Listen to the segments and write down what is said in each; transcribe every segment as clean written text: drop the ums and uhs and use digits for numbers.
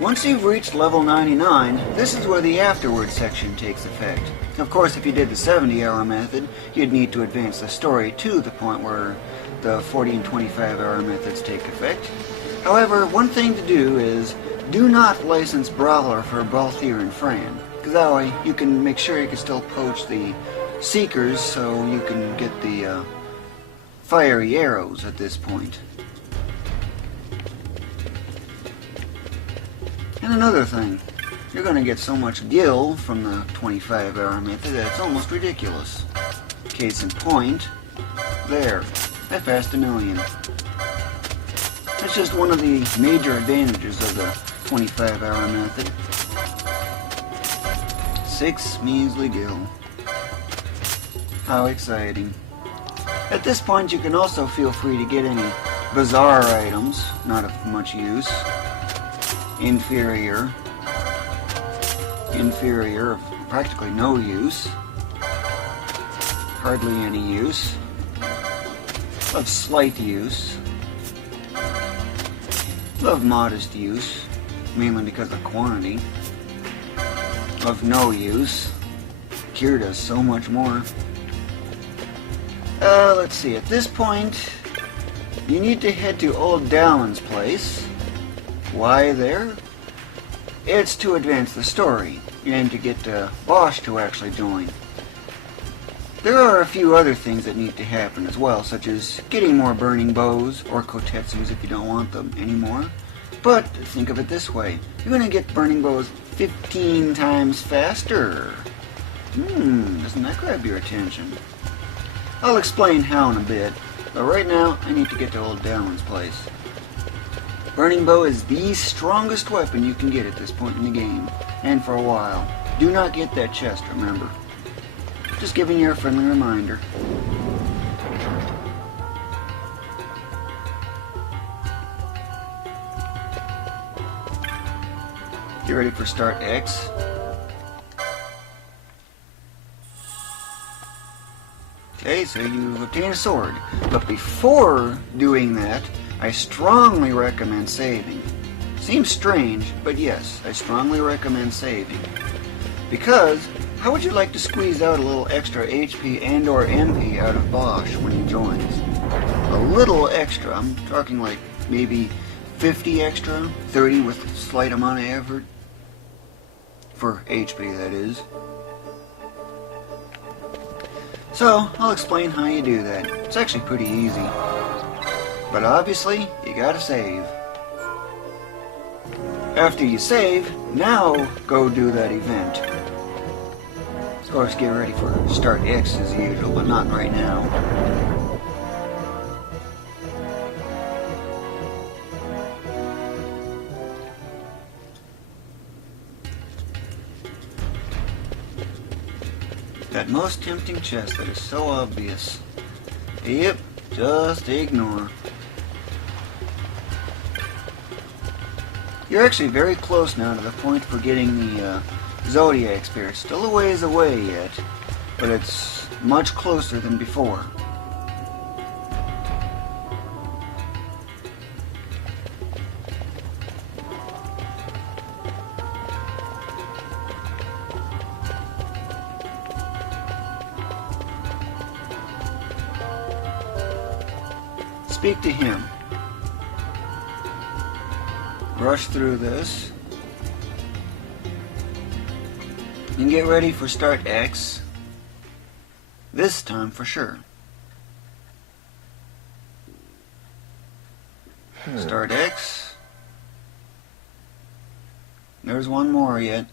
Once you've reached level 99, this is where the afterward section takes effect. Of course, if you did the 70-hour method, you'd need to advance the story to the point where the 40 and 25-hour methods take effect. However, one thing to do is do not license Brawler for Balthier and Fran, because that way you can make sure you can still poach the Seekers so you can get the fiery arrows at this point. And another thing, you're going to get so much gil from the 25-hour method that it's almost ridiculous. Case in point, there, I passed 1,000,000. That's just one of the major advantages of the 25-hour method. 6 measly gil. How exciting. At this point you can also feel free to get any bizarre items, not of much use. Inferior, practically no use, hardly any use, of slight use, of modest use, mainly because of quantity, of no use. Cure does so much more. Let's see, at this point you need to head to Old Dallin's place. Why there? It's to advance the story and to get Bosch to actually join. There are a few other things that need to happen as well, such as getting more burning bows or kotetsus if you don't want them anymore. But think of it this way, you're going to get burning bows 15 times faster. Doesn't that grab your attention? I'll explain how in a bit, but right now I need to get to Old Dallin's place. Burning bow is the strongest weapon you can get at this point in the game, and for a while. Do not get that chest, remember. Just giving you a friendly reminder. Get ready for start X. Okay, so you obtain a sword, but before doing that, I strongly recommend saving. Seems strange, but yes, I strongly recommend saving. Because, how would you like to squeeze out a little extra HP and or MP out of Bosch when he joins? A little extra, I'm talking like maybe 50 extra, 30 with a slight amount of effort. For HP, that is. So, I'll explain how you do that. It's actually pretty easy. But obviously, you gotta save. After you save, now go do that event. Of course, get ready for start X as usual, but not right now. That most tempting chest that is so obvious. Yep, just ignore. You're actually very close now to the point for getting the Zodiac Spirit. Still a ways away yet, but it's much closer than before. Speak to him. Rush through this. And get ready for start X. This time for sure. Start X. There's one more yet.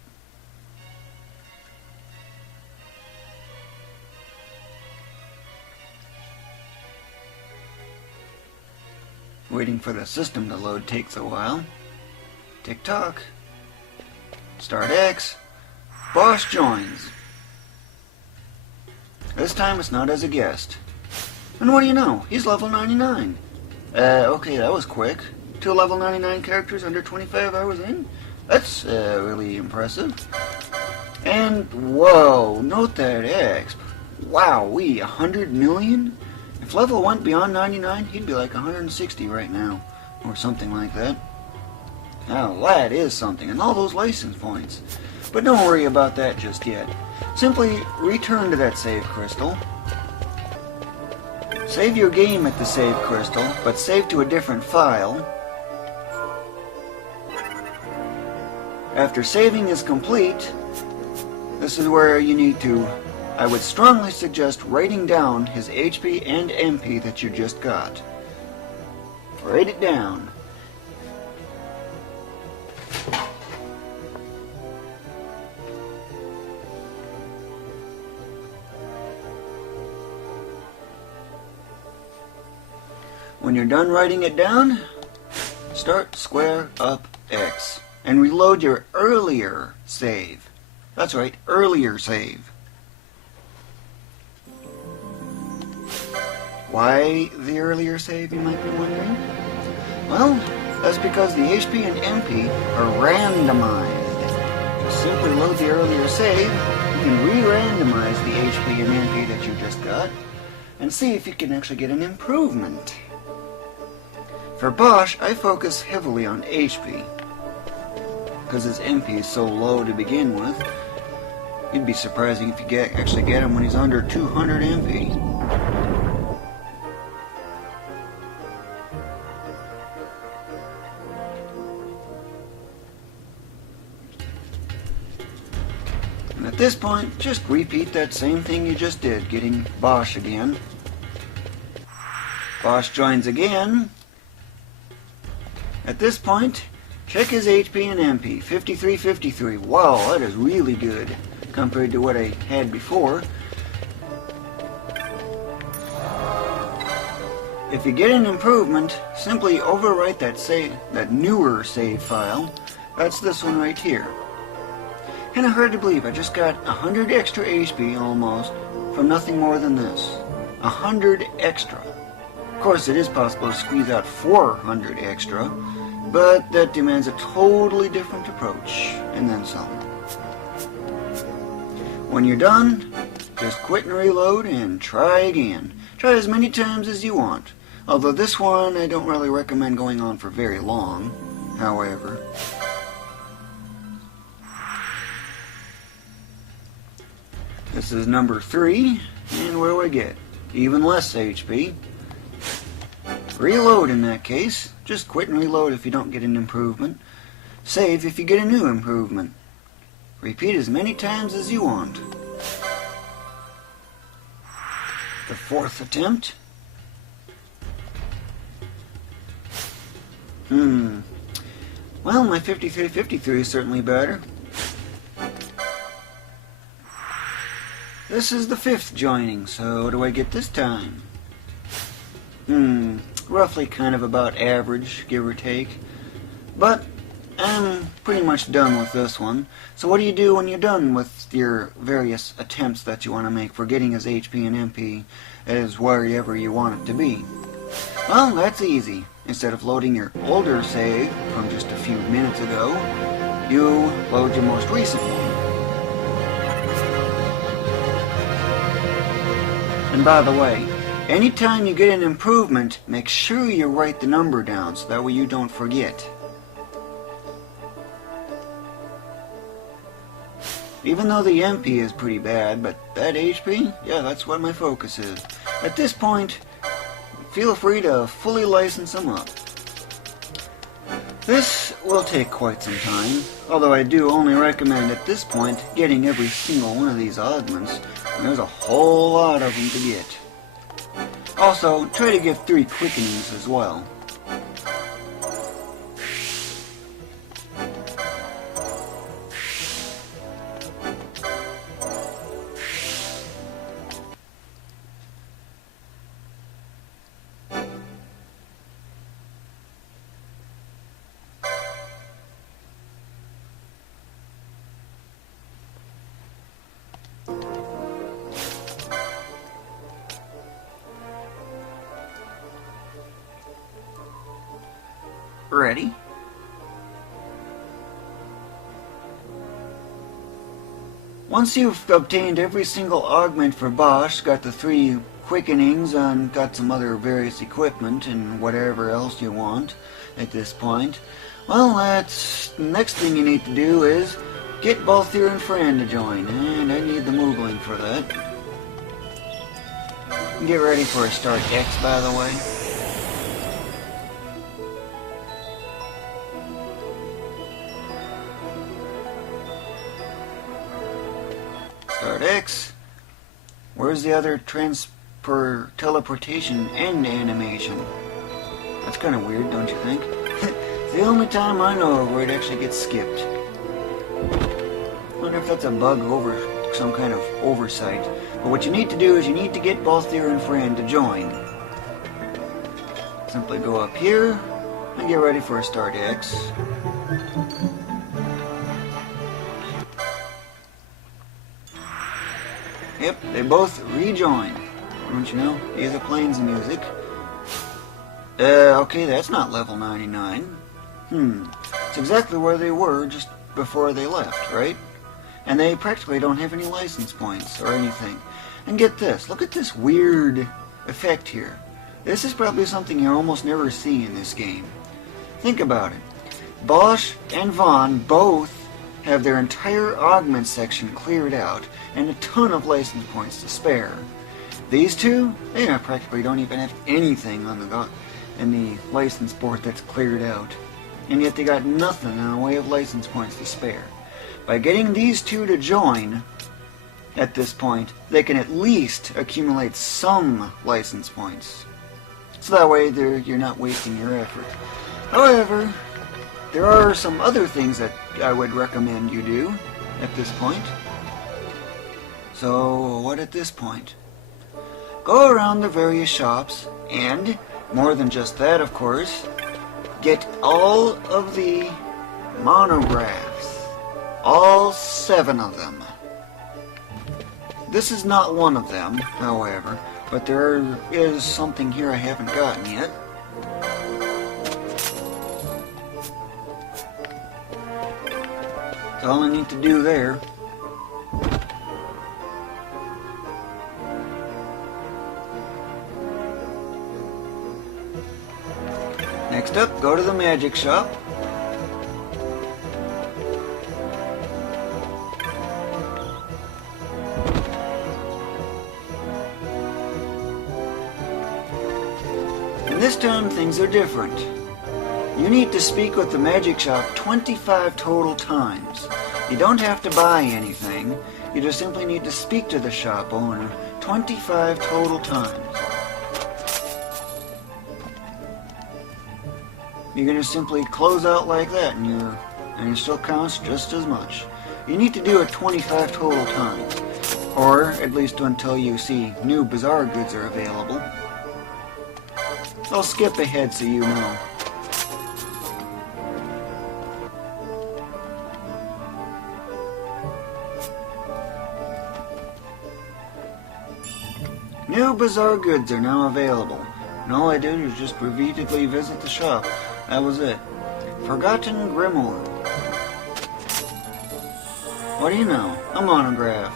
Waiting for the system to load takes a while. Tick-tock. Start X. Bosch joins. This time it's not as a guest. And what do you know? He's level 99. Okay, that was quick. 2 level 99 characters under 25 hours in? That's really impressive. And, whoa, note that exp. Wow-wee, 100 million? If level went beyond 99, he'd be like 160 right now. Or something like that. Now that is something, and all those license points. But don't worry about that just yet. Simply return to that save crystal. Save your game at the save crystal, but save to a different file. After saving is complete, this is where you need to, I would strongly suggest writing down his HP and MP that you just got. Write it down. When you're done writing it down, start square up X and reload your earlier save. That's right, earlier save. Why the earlier save, you might be wondering? Well, that's because the HP and MP are randomized. Just simply load the earlier save, you can re-randomize the HP and MP that you just got, and see if you can actually get an improvement. For Bosch, I focus heavily on HP, because his MP is so low to begin with. It'd be surprising if you actually get him when he's under 200 MP. And at this point, just repeat that same thing you just did, getting Bosch again. Bosch joins again. At this point, check his HP and MP, 53-53. Wow, that is really good compared to what I had before. If you get an improvement, simply overwrite that newer save file. That's this one right here. Kinda hard to believe, I just got 100 extra HP almost from nothing more than this. 100 extra. Of course, it is possible to squeeze out 400 extra, but that demands a totally different approach, and then some. When you're done, just quit and reload and try again. Try as many times as you want. Although this one I don't really recommend going on for very long, however. This is number 3, and what do I get? Even less HP. Reload in that case. Just quit and reload if you don't get an improvement. Save if you get a new improvement. Repeat as many times as you want. The 4th attempt. Well, my 53-53 is certainly better. This is the 5th joining, so what do I get this time? Roughly kind of about average, give or take. But I'm pretty much done with this one. So what do you do when you're done with your various attempts that you want to make for getting his HP and MP as wherever you want it to be? Well, that's easy. Instead of loading your older save from just a few minutes ago, you load your most recent one. And by the way, anytime you get an improvement, make sure you write the number down so that way you don't forget. Even though the MP is pretty bad, but that HP, yeah, that's what my focus is. At this point, feel free to fully license them up. This will take quite some time, although I do only recommend at this point getting every single one of these augments, and there's a whole lot of them to get. Also, try to get 3 quickenings as well. Ready? Once you've obtained every single augment for Bosch, got the 3 quickenings, and got some other various equipment and whatever else you want at this point, Well, that's the next thing you need to do is get both your and friend to join, and I need the moogling for that. Get ready for a start X, by the way. Start X. Where's the other teleportation end animation? That's kind of weird, don't you think? It's the only time I know of where it actually gets skipped. Wonder if that's a bug over some kind of oversight. But what you need to do is you need to get both your and friend to join. Simply go up here and get ready for a start X. Yep, they both rejoin. Don't you know? These are planes and music. Okay, that's not level 99. It's exactly where they were just before they left, right? And they practically don't have any license points or anything. And get this, look at this weird effect here. This is probably something you almost never see in this game. Think about it. Bosch and Vaughn both have their entire augment section cleared out and a ton of license points to spare. These two, they practically don't even have anything on the license board that's cleared out. And yet they got nothing in the way of license points to spare. By getting these two to join, at this point, they can at least accumulate some license points. So that way you're not wasting your effort. However, there are some other things that I would recommend you do at this point. So, what at this point? Go around the various shops, and, more than just that of course, get all of the monographs. All 7 of them. This is not one of them, however, but there is something here I haven't gotten yet. That's all I need to do there. Next up, go to the magic shop. And this time things are different. You need to speak with the magic shop 25 total times. You don't have to buy anything. You just simply need to speak to the shop owner 25 total times. You're going to simply close out like that, and it still counts just as much. You need to do it 25 total times, or at least until you see new bizarre goods are available. I'll skip ahead so you know. New bizarre goods are now available, and all I did was just repeatedly visit the shop. That was it. Forgotten Grimoire. What do you know? A monograph.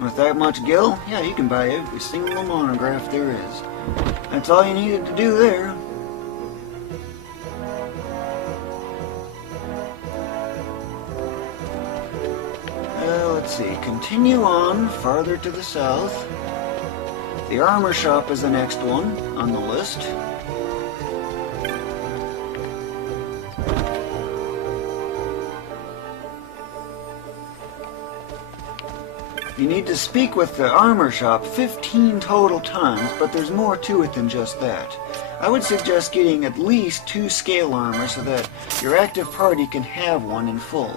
With that much gil, yeah, you can buy every single monograph there is. That's all you needed to do there. Let's see. Continue on farther to the south. The armor shop is the next one on the list. You need to speak with the armor shop 15 total times, but there's more to it than just that. I would suggest getting at least 2 scale armor so that your active party can have one in full.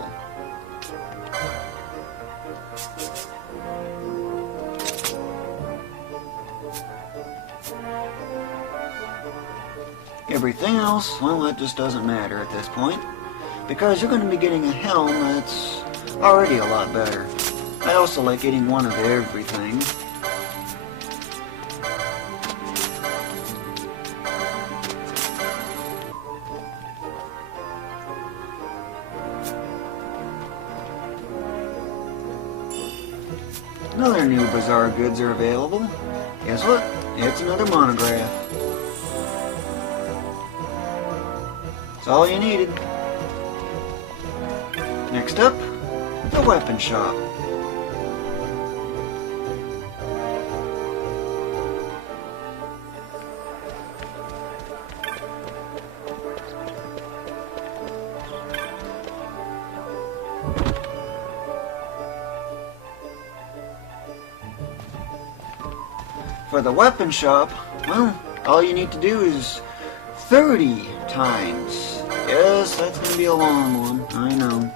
Everything else, well, that just doesn't matter at this point, because you're going to be getting a helm that's already a lot better. I also like getting one of everything. Another new bizarre goods are available. Guess what? It's another monograph. That's all you needed. Next up, the weapon shop. For the weapon shop, well, all you need to do is 30 times. Yes, that's going to be a long one, I know.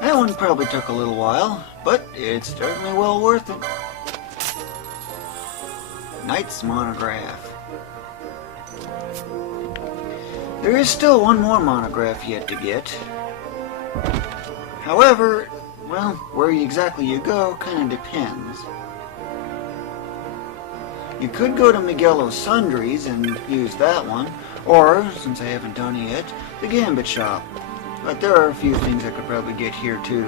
That one probably took a little while, but it's certainly well worth it. Knight's monograph. There is still one more monograph yet to get. However, well, where exactly you go kind of depends. You could go to Miguelo's Sundries and use that one, or, since I haven't done it yet, the Gambit shop. But there are a few things I could probably get here too.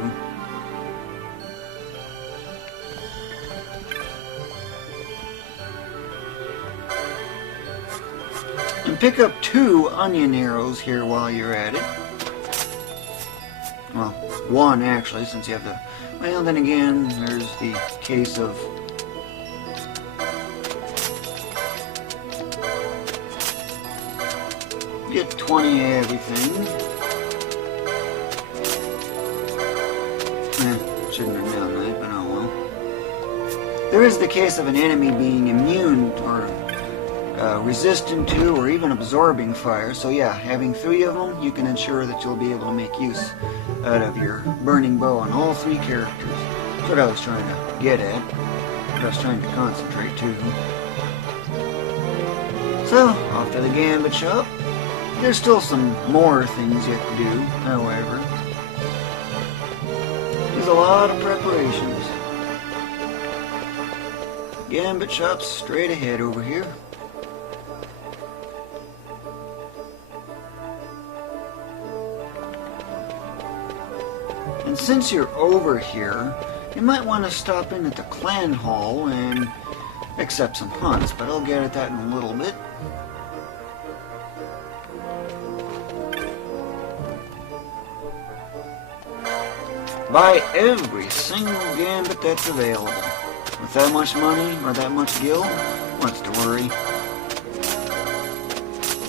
And pick up 2 onion arrows here while you're at it. Well, 1 actually, since you have the... Well, then again, there's the case of... Get 20 of everything. Shouldn't have done that, but oh well. There is the case of an enemy being immune or resistant to or even absorbing fire, so yeah, having 3 of them, you can ensure that you'll be able to make use out of your burning bow on all 3 characters. That's what I was trying to get at. But I was trying to concentrate too. So, off to the Gambit shop. There's still some more things yet to do, however. There's a lot of preparations. Gambit shop's straight ahead over here. And since you're over here, you might want to stop in at the clan hall and accept some hunts, but I'll get at that in a little bit. Buy every single gambit that's available. With that much money or that much gil, what's to worry?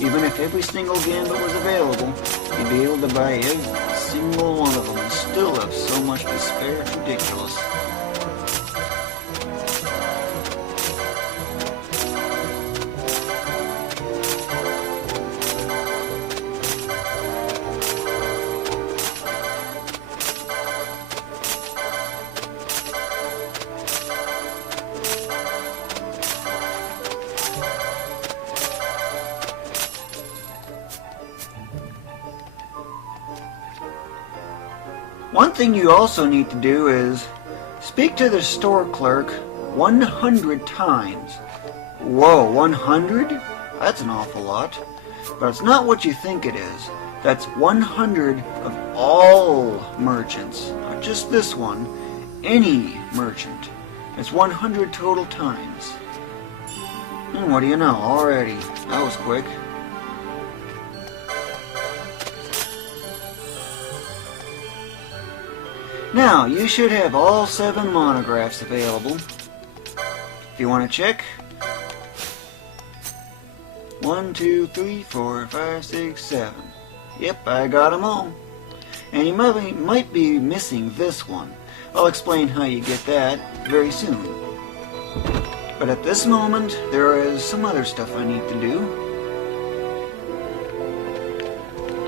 Even if every single gambit was available, you'd be able to buy every single one of them and still have so much to spare, it's ridiculous. One thing you also need to do is speak to the store clerk 100 times. Whoa, 100? That's an awful lot. But it's not what you think it is. That's 100 of all merchants, not just this one, any merchant. It's 100 total times. And what do you know, already, that was quick. Now, you should have all 7 monographs available. If you want to check. 1, 2, 3, 4, 5, 6, 7. Yep, I got them all. And you might be missing this one. I'll explain how you get that very soon. But at this moment, there is some other stuff I need to do.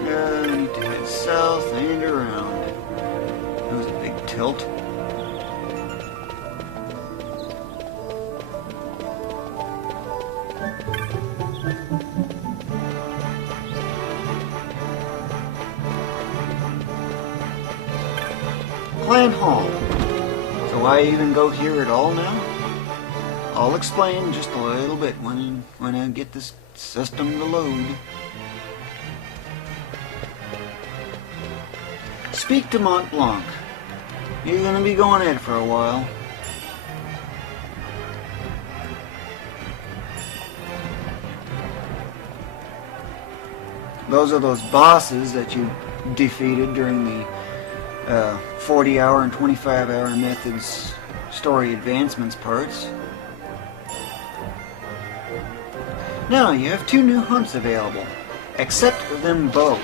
I need to head south and around. That was a big tilt. Clan Hall. So why even go here at all now? I'll explain just a little bit when I get this system to load. Speak to Mont Blanc. You're going to be going at it for a while. Those are those bosses that you defeated during the 40-hour and 25-hour methods story advancements parts. Now you have 2 new hunts available. Accept them both.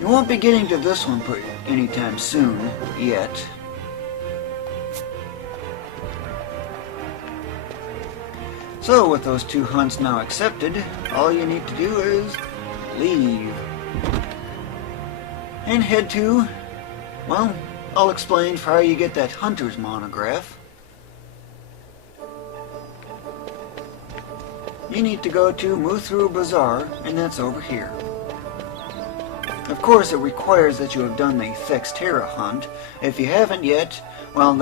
You won't be getting to this one anytime soon, yet. So, with those 2 hunts now accepted, all you need to do is leave. And head to, well, I'll explain for how you get that hunter's monograph. You need to go to Muthru Bazaar, and that's over here. Of course, it requires that you have done the Thextera hunt. If you haven't yet, well,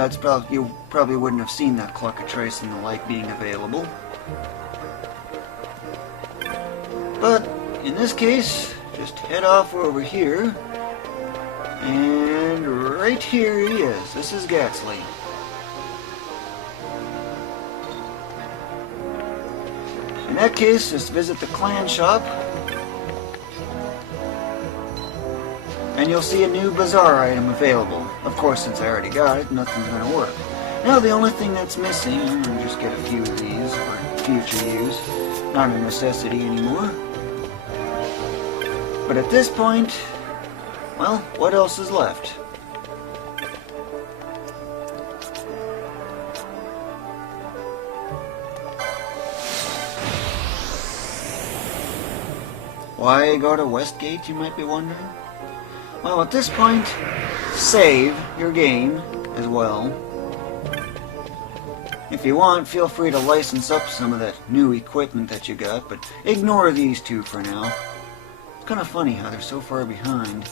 you probably wouldn't have seen that cluckatrice and the like being available. But in this case, just head off over here, and right here he is. This is Gatsley. In that case, just visit the clan shop, and you'll see a new bazaar item available. Of course, since I already got it, nothing's going to work. Now the only thing that's missing, I'm going to just get a few of these for future use. Not a necessity anymore. But at this point, well, what else is left? Why go to Westgate, you might be wondering? Well, at this point, save your game as well. If you want, feel free to license up some of that new equipment that you got, but ignore these 2 for now. It's kind of funny how they're so far behind.